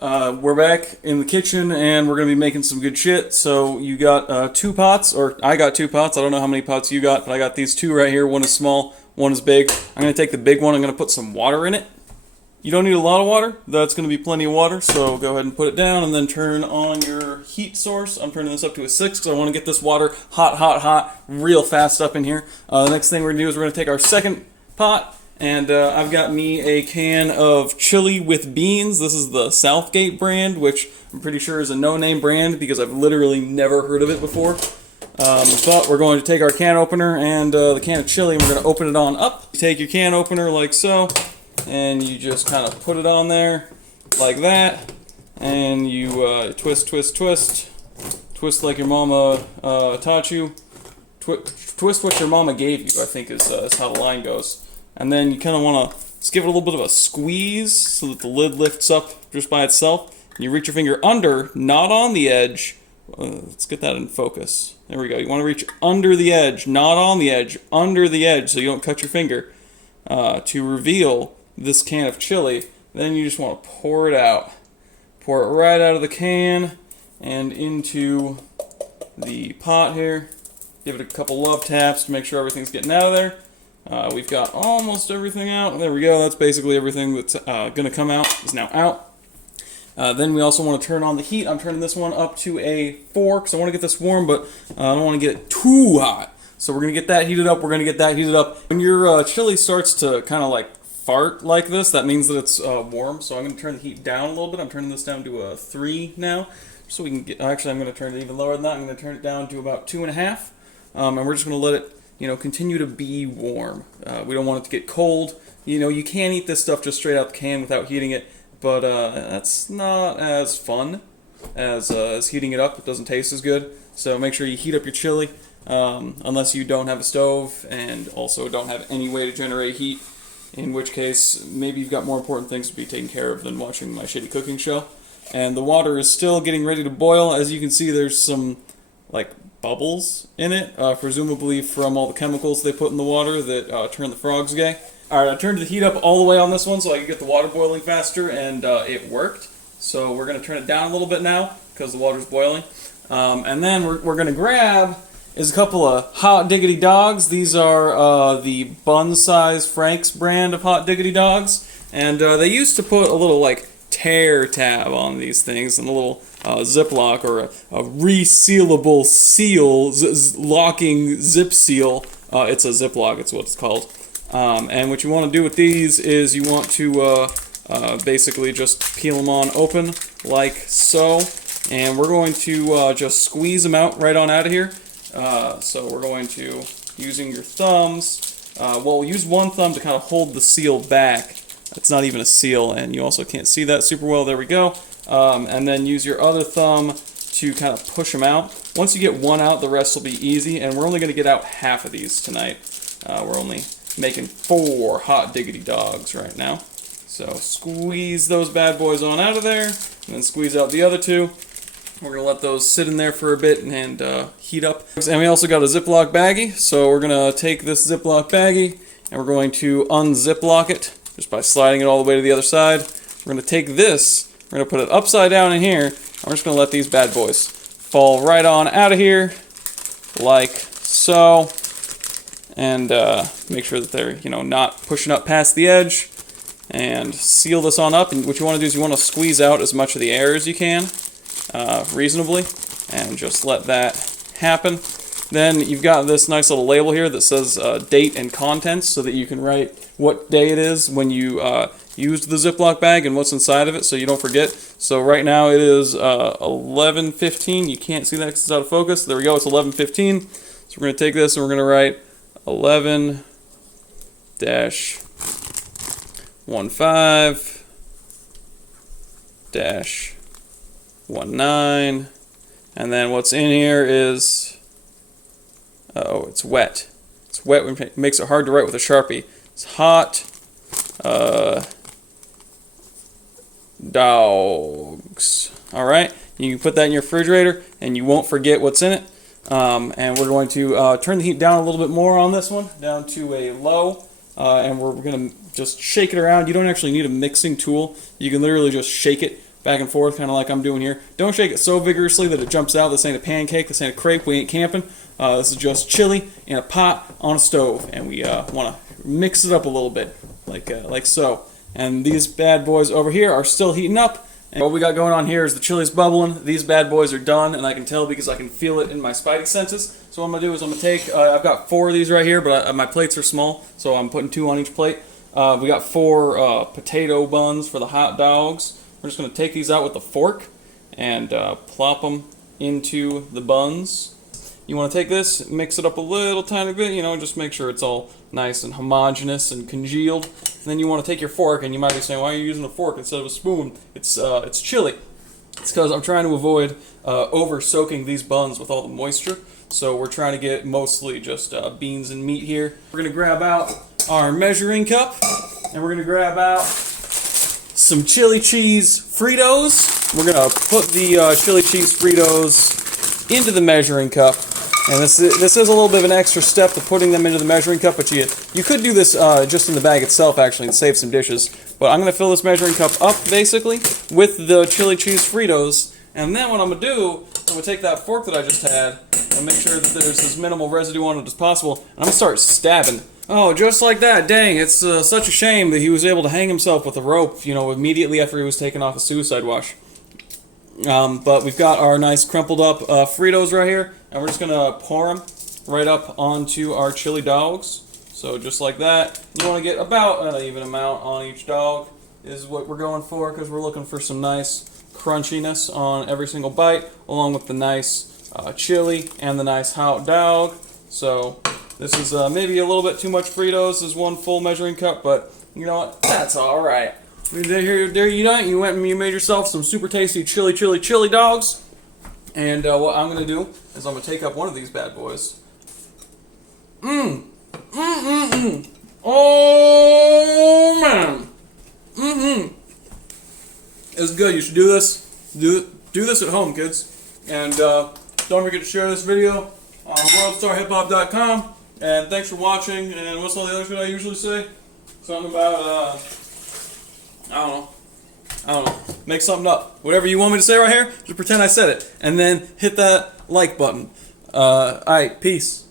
We're back in the kitchen and we're going to be making some good shit. So you got 2 pots, or I got 2 pots. I don't know how many pots you got, but I got these 2 right here. One is small, one is big. I'm going to take the big one. I'm going to put some water in it. You don't need a lot of water. That's going to be plenty of water. So go ahead and put it down and then turn on your heat source. I'm turning this up to a 6 because I want to get this water hot, real fast up in here. The next thing we're going to do is we're going to take our second pot. And I've got me a can of chili with beans. This is the Southgate brand, which I'm pretty sure is a no-name brand because I've literally never heard of it before. But we're going to take our can opener and the can of chili and we're going to open it on up. You take your can opener like so, and you just kind of put it on there like that. And you twist like your mama taught you. Twist what your mama gave you, I think is how the line goes. And then you kind of want to just give it a little bit of a squeeze so that the lid lifts up just by itself. And you reach your finger under, not on the edge. Let's get that in focus. There we go. You want to reach under the edge, not on the edge, under the edge so you don't cut your finger to reveal this can of chili. Then you just want to pour it out. Pour it right out of the can and into the pot here. Give it a couple love taps to make sure everything's getting out of there. We've got almost everything out. There we go. That's basically everything that's going to come out is now out. Then we also want to turn on the heat. I'm turning this one up to a 4 because I want to get this warm, but I don't want to get it too hot. So we're going to get that heated up. We're going to get that heated up. When your chili starts to kind of like fart like this, that means that it's warm. So I'm going to turn the heat down a little bit. I'm turning this down to a 3 now. So we can get, actually I'm going to turn it even lower than that. I'm going to turn it down to about 2.5. And we're just going to let it continue to be warm. We don't want it to get cold. You can eat this stuff just straight out the can without heating it, but that's not as fun as heating it up. It doesn't taste as good. So make sure you heat up your chili, unless you don't have a stove and also don't have any way to generate heat, in which case maybe you've got more important things to be taken care of than watching my shitty cooking show. And the water is still getting ready to boil. As you can see, there's some bubbles in it, presumably from all the chemicals they put in the water that turn the frogs gay. Alright, I turned the heat up all the way on this one so I could get the water boiling faster, and it worked. So we're going to turn it down a little bit now because the water's boiling. And then we're going to grab is a couple of Hot Diggity Dawgs. These are the bun-size Frank's brand of Hot Diggity Dawgs. And they used to put a little tear tab on these things and a little Ziploc or a resealable seal, locking zip seal. It's a Ziploc, it's what it's called. And what you want to do with these is you want to basically just peel them on open like so. And we're going to just squeeze them out right on out of here. So we're going to, using your thumbs, we'll use one thumb to kind of hold the seal back. It's not even a seal, and you also can't see that super well. There we go. And then use your other thumb to kind of push them out. Once you get one out, the rest will be easy, and we're only going to get out half of these tonight. We're only making 4 Hot Diggity Dawgs right now. So squeeze those bad boys on out of there, and then squeeze out the other 2. We're going to let those sit in there for a bit and heat up. And we also got a Ziploc baggie, so we're going to take this Ziploc baggie, and we're going to unziploc it just by sliding it all the way to the other side. We're going to take this, we're going to put it upside down in here, and we're just going to let these bad boys fall right on out of here, like so. And make sure that they're, not pushing up past the edge. And seal this on up. And what you want to do is you want to squeeze out as much of the air as you can, reasonably, and just let that happen. Then you've got this nice little label here that says date and contents, so that you can write what day it is when you used the Ziploc bag and what's inside of it, so you don't forget. So right now it is 11:15. You can't see that because it's out of focus. There we go. It's 11:15. So we're going to take this and we're going to write 11-15-19, and then what's in here is, oh, it's wet. It's wet, which makes it hard to write with a Sharpie. It's Hot Dawgs. Alright, you can put that in your refrigerator and you won't forget what's in it. And we're going to turn the heat down a little bit more on this one, down to a low, and we're going to just shake it around. You don't actually need a mixing tool. You can literally just shake it back and forth, kind of like I'm doing here. Don't shake it so vigorously that it jumps out. This ain't a pancake. This ain't a crepe. We ain't camping. This is just chili in a pot on a stove, and we want to mix it up a little bit, like so. And these bad boys over here are still heating up. And what we got going on here is the chili's bubbling. These bad boys are done, and I can tell because I can feel it in my spidey senses. So what I'm going to do is I'm going to take, I've got 4 of these right here, but my plates are small, so I'm putting 2 on each plate. We got 4 potato buns for the hot dogs. We're just going to take these out with a fork and plop them into the buns. You want to take this, mix it up a little tiny bit, you know, just make sure it's all nice and homogeneous and congealed. And then you want to take your fork, and you might be saying, why are you using a fork instead of a spoon? It's chili. It's because I'm trying to avoid over-soaking these buns with all the moisture. So we're trying to get mostly just beans and meat here. We're going to grab out our measuring cup, and we're going to grab out some chili cheese Fritos. We're going to put the chili cheese Fritos into the measuring cup. And this is a little bit of an extra step to putting them into the measuring cup, but you could do this just in the bag itself, actually, and save some dishes. But I'm going to fill this measuring cup up, basically, with the chili cheese Fritos. And then what I'm going to do, I'm going to take that fork that I just had and make sure that there's as minimal residue on it as possible. And I'm going to start stabbing. Oh, just like that. Dang, it's such a shame that he was able to hang himself with a rope, you know, immediately after he was taken off a suicide watch. But we've got our nice crumpled up Fritos right here, and we're just going to pour them right up onto our chili dogs. So just like that. You want to get about an even amount on each dog is what we're going for, because we're looking for some nice crunchiness on every single bite, along with the nice chili and the nice hot dog. So this is maybe a little bit too much Fritos. This is 1 full measuring cup, but you know what? That's all right. There you go. You went and you made yourself some super tasty chili dogs. And what I'm going to do is I'm going to take up one of these bad boys. Oh, man. It's good. You should do this. Do this at home, kids. And don't forget to share this video on worldstarhiphop.com. And thanks for watching. And what's all the other shit I usually say? Something about, I don't know. Make something up. Whatever you want me to say right here, just pretend I said it. And then hit that like button. Alright, peace.